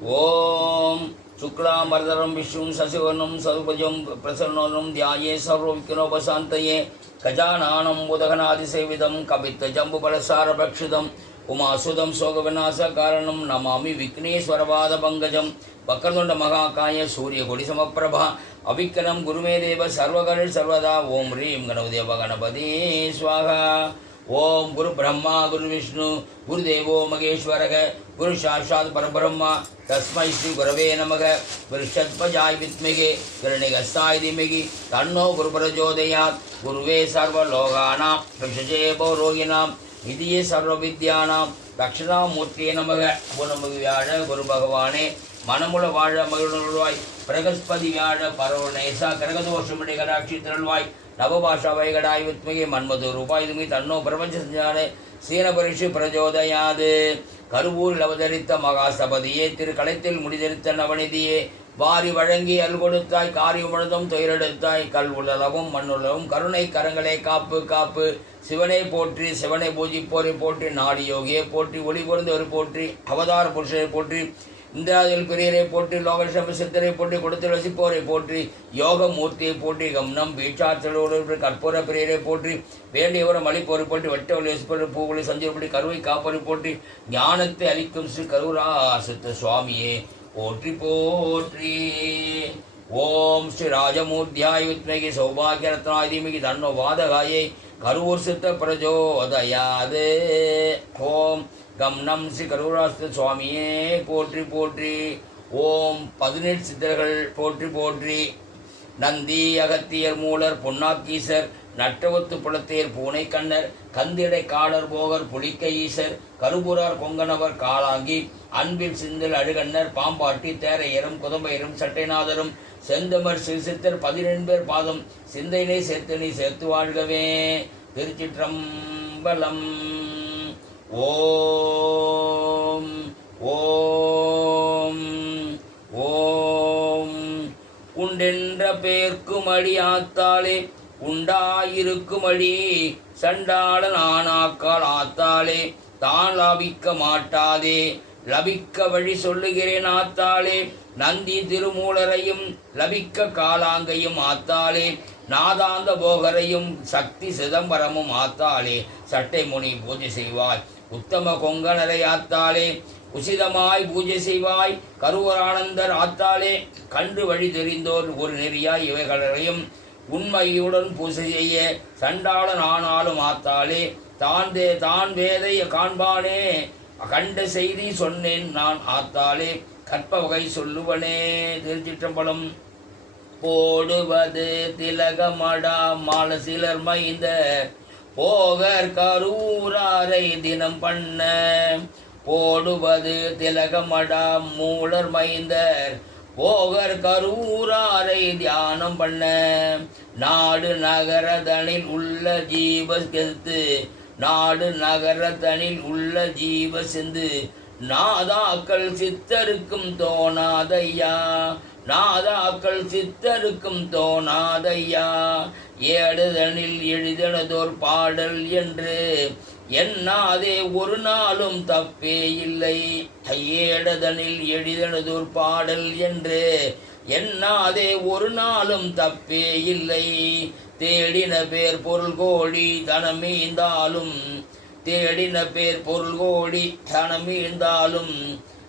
ஓம் சுக்லாம்பரதரம் விஷ்ணும் சசிவர்ணம் சதுபஜம் பிரசன்னோதனம் தியாயே சர்வவிக்னோபசாந்தயே கஜானானம் உதகநாதிசேவிதம் கபித்த ஜம்புபலசாரபக்ஷிதம் உமாசுதம் சோகவிநாச காரணம் நமாமி விக்னேஸ்வரபாத பங்கஜம் வக்கரதுண்ட மகாகாய சூரியகொடி சமப்பிரபா அவிக்கரம் குருமே தேவ சர்வகரில் சர்வதா ஓம் ரீம் கணபதேவ கணபதி ஸ்வாகா. ஓம் குரு பிரம்மா குரு விஷ்ணு குருதேவோ மகேஸ்வரக குரு சாட்சாத் பரபிரம்மா தஸ்மை ஸ்ரீ குரவே நமக விருஷத்வஜாய் வித்மிகே கிருணிகஸ்தாய் திமிகி தன்னோ குரு பிரஜோதயாத் குருவே சர்வலோகானாம் விஷஜே பௌரோகினாம் நிதியே சர்வ வித்யானாம் தட்சிணாமூர்த்தியே நமக. குணமுக வியாழ குரு பகவானே மனமுள வாழ மகிழ்வாய் பிரகஸ்பதி வியாழ பரவநேசா கரகதோஷமிடை கடாட்சி திரள்வாய் நவபாஷா வைகடாய் வித்மிகை மன்மது ரூபாய் துமி தன்னோ பிரபஞ்ச சஞ்சானே சீனபரிஷி பிரஜோதயாது. கருவூரில் அவதரித்த மகாசபதியே திரு களத்தில் முடிதரித்த நவநிதியே வாரி வழங்கி அல் கொடுத்தாய் காரியுமழுதும் துயரெடுத்தாய் கல் உலகவும் மண்ணுலவும் கருணை கரங்களே காப்பு காப்பு. சிவனை போற்றி சிவனை பூஜிப்போரை போற்றி நாடி யோகியை போற்றி ஒளி பொருந்தவரை போற்றி அவதார புருஷரை போற்றி இந்திராதில் பிரியரை போற்றி லோகசம சித்தரை போற்றி கொடுத்தில் வசிப்போரை போற்றி யோக மூர்த்தியை போற்றி கம்னம் வீச்சாற்றலோடு கற்பூர பிரியரை போற்றி வேண்டியவரம் அளிப்போரை போற்றி வட்ட ஒளி வசிப்போரை பூவொளி சஞ்சீவப்படி கருவை காப்போரை போற்றி ஞானத்தை அளிக்கும் ஸ்ரீ கருராசித்த சுவாமியே போற்றி போற்றி. ஓம் ஸ்ரீ ராஜமூர்த்தியாய் வித்மகி சௌபாகிய ரத்னாய் தீமகி தன்னோ வாதகாயை கருவூர் சித்த பிரஜோதயாது. ஓம் கம்னம் ஸ்ரீ கருராசித்த சுவாமியே போற்றி போற்றி. ஓம் 18 சித்தர்கள் போற்றி போற்றி. நந்தி அகத்தியர் மூலர் பொன்னாக்கீசர் நட்டவத்து புலத்தேர் பூனை கண்ணர் கந்திடை காடர் போகர் புலிக்க ஈசர் கருபுரார் கொங்கணவர் காலாங்கி அன்பில் சிந்தல் அழுகண்ணர் பாம்பாட்டி தேரையரும் குதம்பையரும் சட்டைநாதரும் செந்தமர் சிறுசித்தர் 12 பேர் பாதம் சிந்தையினை சேர்த்தனை சேர்த்து வாழ்கவே. திருச்சிற்றம்பலம். ஓம் ஓம் ஓம் உண்டென்ற பேர்க்குமடி ஆத்தாளே உண்டாயிருக்குமடி சண்டாளன் ஆனாக்கால் ஆத்தாளே தான் லாபிக்க மாட்டாதே லபிக்க வழி சொல்லுகிறேன் ஆத்தாளே நந்தி திருமூலரையும் லபிக்க காலாங்கையும் ஆத்தாளே நாதாந்த போகரையும் சக்தி சிதம்பரமும் ஆத்தாளே சட்டை முனி பூஜை செய்வாய் உத்தம கொங்கணரை ஆத்தாளே உசிதமாய் பூஜை செய்வாய் கருவரானந்தர் ஆத்தாளே கண்டு வழி தெரிந்தோர் ஒரு நெறியாய் இவைகளையும் உண்மையுடன் பூஜை செய்ய சண்டாளன் ஆனாலும் ஆத்தாளே தான் வேதை காண்பானே கண்ட செய்தி சொன்னேன் நான் ஆத்தாளே கற்ப வகை சொல்லுவனே. திருச்சிற்றம்பலம். போடுவது திலகமடா மால சிலர் மைந்த போகர் கரூராரை தினம் பண்ண போடுவது திலகமடா மூலர் மைந்தர் போகர் கரூராரை தியானம் பண்ண நாடு நகரதனில் உள்ள ஜீவ செத்து நாடு நகரதனில் உள்ள ஜீவ செந்து நாதாக்கள் சித்தருக்கும் தோணாதையா நாதாக்கள் சித்தருக்கும் தோணாதையா ஏடுதனில் எழுதினதோர் பாடல் என்று என்னாதே ஒரு நாளும் தப்பே இல்லை. ஏடுதனில் எழுதினதோர் பாடல் என்று என்னாதே ஒரு நாளும் தப்பே இல்லை. தேடின பேர் பொருள் கோடி தனமீந்தாலும் தேடின பேர் பொருள் கோடி தனமீந்தாலும்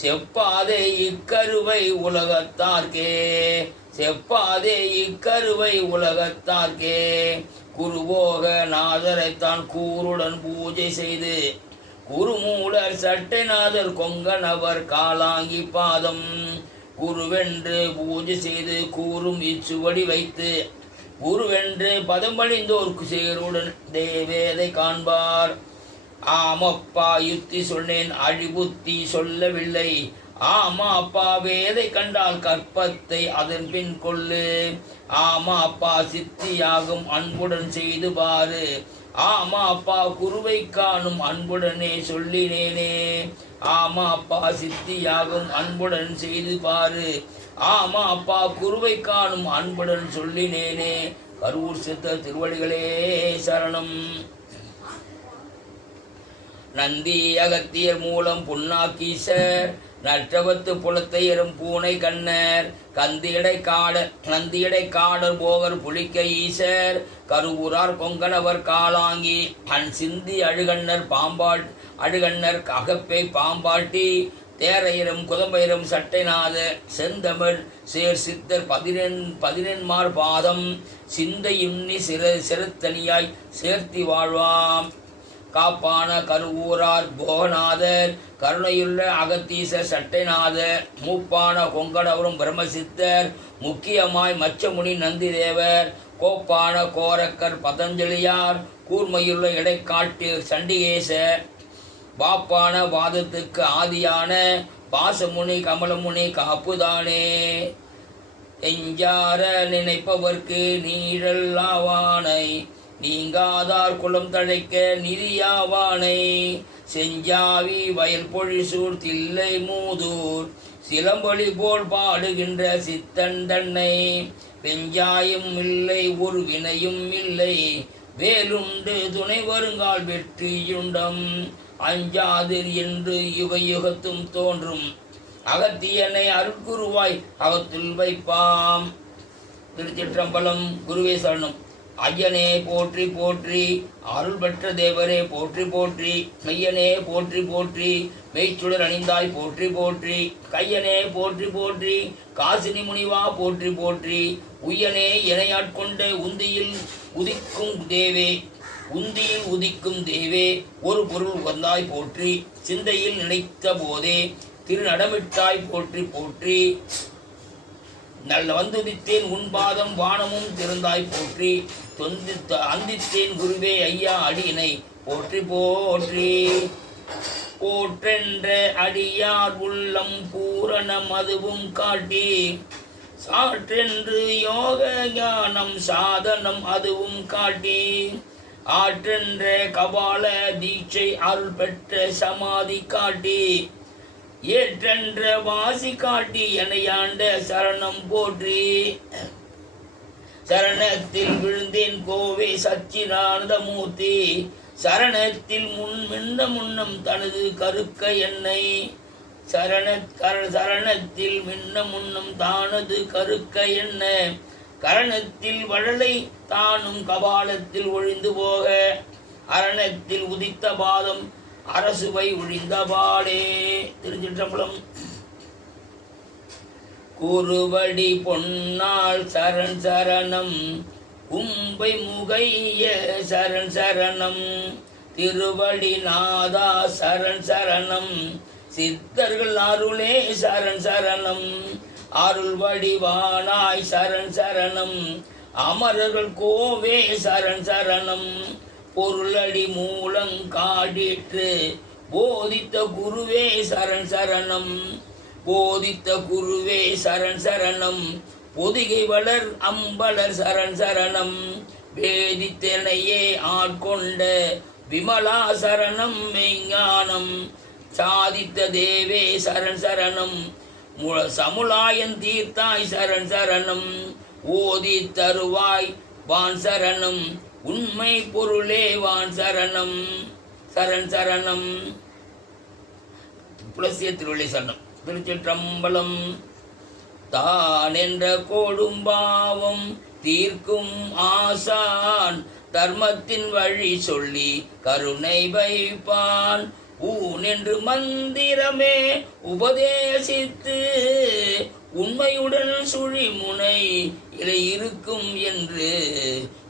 செப்பாதே இக்கருவை உலகத்தார்க்கே செப்பாதே இக்கருவை உலகத்தார்க்கே. குருவோக நாதரைத்தான் கூருடன் பூஜை செய்து குருமூலர் சட்டைநாதர் கொங்கணவர் காலாங்கி பாதம் குருவென்று பூஜை செய்து கூறும் இச்சுவடி வைத்து குருவென்று பதம் பணிந்தோர்க்கு சேருடன் தேவேதை காண்பார். ஆமப்பா யுக்தி சொன்னேன் அழிபுத்தி சொல்லவில்லை ஆமா அப்பா வேதை கண்டால் கற்பத்தை அதன் பின் கொள்ளு ஆமா அப்பா சித்தியாகும் அன்புடன் செய்து பாரு ஆமா அப்பா குருவை காணும் அன்புடனே சொல்லினேனே ஆமா அப்பா சித்தியாகும் அன்புடன் செய்து பாரு ஆமா அப்பா குருவை காணும் அன்புடன் சொல்லினேனே. கரூர் சித்த திருவடிகளே சரணம். நந்தி அகத்தியர் மூலம் புன்னாக்கீசர் நற்றவத்து புலத்தையரும் பூனை கண்ணர் நந்தியடை காடர் போகர் புலிக்க ஈசர் கருவூரார் கொங்கணவர் காலாங்கி அன் சிந்தி அழுகண்ணர் அகப்பை பாம்பாட்டி தேரையரும் குதம்பையரும் சட்டைநாத செந்தமிழ் சேர் சித்தர் பதினெண்மார் பாதம் சிந்தையுண்ணி சிறுத்தனியாய் சேர்த்தி வாழ்வாம் காப்பான கருவூரார் போகநாதர் கருணையுள்ள அகத்தீசர் சட்டைநாதர் மூப்பான கொங்கடவரும் பிரம்மசித்தர் முக்கியமாய் மச்சமுனி நந்தி தேவர் கோப்பான கோரக்கர் பதஞ்சலியார் கூர்மையுள்ள இடைக்காட்டு சண்டிகேசர் பாப்பான வாதத்துக்கு ஆதியான பாசமுனி கமலமுனி காப்புதானே எஞ்சார நினைப்பவர்க்கு நீழல்லாவானை நீங்காதார் குளம் தழைக்க நிதியாவானை செஞ்சாவி வயல் பொழிசூர் தில்லை மூதூர் சிலம்பொலி போல் பாடுகின்ற சித்தன் தன்னை வெஞ்சாயும் இல்லை ஒரு வினையும் இல்லை வேலுண்டு துணை வருங்கால் வெற்றியுண்டம் அஞ்சாதிர் என்று யுகத்தும் தோன்றும் அகத்தியனை அருட்குருவாய் அகத்துள் வைப்பாம். திருச்சிற்றம்பலம். குருவே சரணம். ஐயனே போற்றி போற்றி, அருள் பெற்ற தேவரே போற்றி போற்றி, மெய்யனே போற்றி போற்றி, மெய்ச்சுடர் அணிந்தாய் போற்றி போற்றி, கையனே போற்றி போற்றி, காசினி முனிவா போற்றி போற்றி, உய்யனே எனையாட்கொண்ட உந்தியில் உதிக்கும் தேவே ஒரு பொருள் வந்தாய் போற்றி, சிந்தையில் நினைத்த போதே திருநடமிட்டாய் போற்றி போற்றி, வந்துதித்தேன் உன்பாதம் வானமும் திறந்தாய் போற்றி, அந்தித்தேன் குருவே ஐயா அடியினை போற்றி போற்றி. போற்றென்ற அடியார் உள்ளம் பூரணம் அதுவும் காட்டி, சாற்றென்று யோக ஞானம் சாதனம் அதுவும் காட்டி, ஆற்றென்ற கபால தீட்சை அருள் பெற்ற சமாதி காட்டி, ஏற்றென்ற வாசி காட்டி எனையாண்ட சரணம் போற்றி. சரணத்தில் விழுந்தேன் கோவே சச்சிதானந்த மூர்த்தி, சரணத்தில் முன்னம் தனது கருக்க என்னை, சரணத்தில் முன்னம் தானது கருக்க என்ன, கரணத்தில் வழலை தானும் கபாலத்தில் ஒழிந்து போக, அரணத்தில் உதித்த பாதம் அரசுவை ஒழிந்த பாடே. திருச்சிற்றம்பலம். குருவடி பொன்னால் சரண் சரணம், கும்பை முகைய சரண் சரணம், திருவடி நாதா சரண் சரணம், சித்தர்கள் அருளே சரண் சரணம், அருள் வடிவானாய் சரண் சரணம், அமரர்கள் கோவே சரண் சரணம், பொருளடி மூலங்காடிற்று போதித்த குருவே சரண் சரணம், போதித்த குருவே சரண் சரணம், பொதிகை வளர் அம்பலர் சரண் சரணம், வேதித்தனையே ஆட்கொண்ட விமலா சரணம் மெய்ஞானம், சாதித்த தேவே சரண் சரணம், சமுலாயன் தீர்த்தாய் சரண் சரணம், ஓதி தருவாய் வான் சரணம், உண்மை பொருளே வான் சரணம் சரண் சரணம். புலசிய திருவள்ளி சரணம். திருச்சிற்றம்பலம். தான் என்ற கொடும்பாவம் தீர்க்கும் ஆசான், தர்மத்தின் வழி சொல்லி கருணை வைப்பான், ஊன் என்று மந்திரமே உபதேசித்து உண்மையுடன் சுழிமுனை இலை இருக்கும் என்று,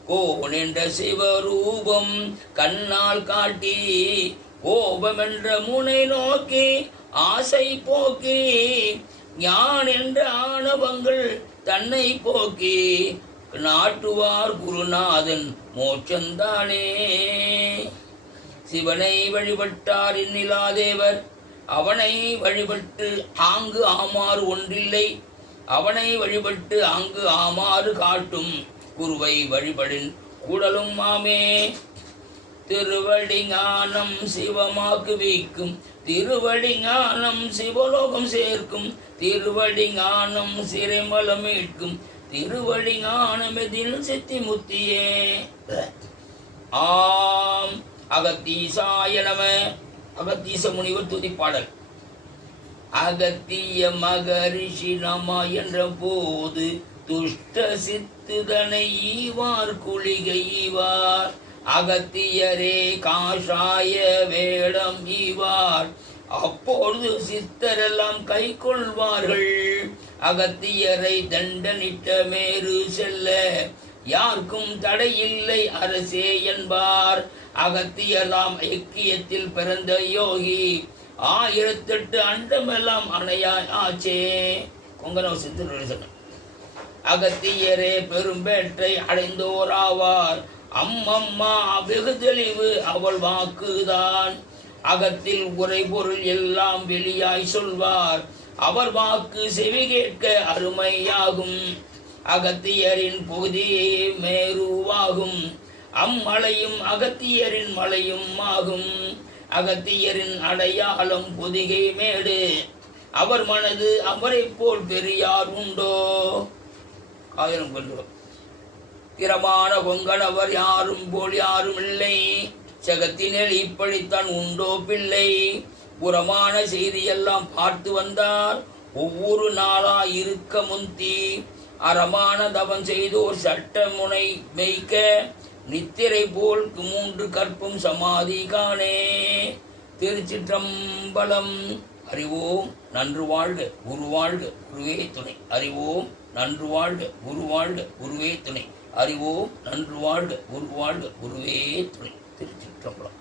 கோன் என்ற சிவரூபம் கண்ணால் காட்டி, கோபம் என்ற முனை நோக்கி ஆசை போக்கி, ஞான் என்ற ஆணவங்கள் தன்னை போக்கி, நாட்டுவார் குருநாதன் மோட்சந்தானே. சிவனை வழிபட்டார் இன்னிலாதேவர், அவனை வழிபட்டு ஆங்கு ஆமாறு ஒன்றில்லை, அவனை வழிபட்டு ஆங்கு ஆமாறு காட்டும் குருவை வழிபடின் கூடலும் ஆமே. திருவடி ஞானம் சிவமாக்கு வைக்கும், திருவடி ஞானம் சிவலோகம் சேர்க்கும், திருவடி ஞானம் சிறைமலம் மீட்கும், திருவடி ஞானம் எதில் சித்தி முத்தியே. ஆம். அகத்தீசாய நம. அகத்தீச முனிவர் துதிப்பாடல். அகத்திய மகரிஷி நம என்ற போது துஷ்ட சித்துதனை ஈவார் குளிகை ஈவார். அகத்தியரே காஷாய வேடம் ஈவார். அப்பொழுது சித்தரெல்லாம் கை கொள்வார்கள். அகத்தியரை தண்டனிட்ட மேரு செல்ல யாருக்கும் தடையில்லை அரசே என்பார். அகத்தியலாம் ஐக்கியத்தில் பிறந்த யோகி 1008 அண்டமெல்லாம் அணையாய் ஆச்சே. கொங்கனவ சித்தர். அகத்தியரே பெரும்பேற்றை அடைந்தோராவார். அம்மம்மா வெகு தெளிவு அவள் வாக்குதான். அகத்தில் உரை பொருள் எல்லாம் வெளியாய் சொல்வார். அவர் வாக்கு செவி கேட்க அருமையாகும். அகத்தியரின் புகுதியே மேருவாகும். அம்மலையும் அகத்தியரின் மலையும் ஆகும். அகத்தியரின் அடையாளம் பொதிகை மேடு. அவர் மனது அவரை போல் பெரியார் உண்டோ? ஆயிரம் கொள்கிறோம். திறமான கொங்கணவர் யாரும் போல் யாரும் இல்லை. ஜகத்தினில் இப்படித்தான் உண்டோ பிள்ளை. புறமான செய்தியெல்லாம் பார்த்து வந்தார். ஒவ்வொரு நாளா இருக்க முந்தி அறமான தவம் செய்தோர் சட்ட முனை மெய்க்க நித்திரை போல் 3 கற்பும் சமாதி காணே. திருச்சிற்றம்பலம். அறிவோம் நன்று வாழ்க குரு வாழ்க குருவே துணை. அறிவோம் நன்று வாழ்க குரு வாழ்க குருவே துணை. அறிவோம் நன்று வாழ்க குரு வாழ்க குருவே துணை. திருச்சிற்றம்பலம்.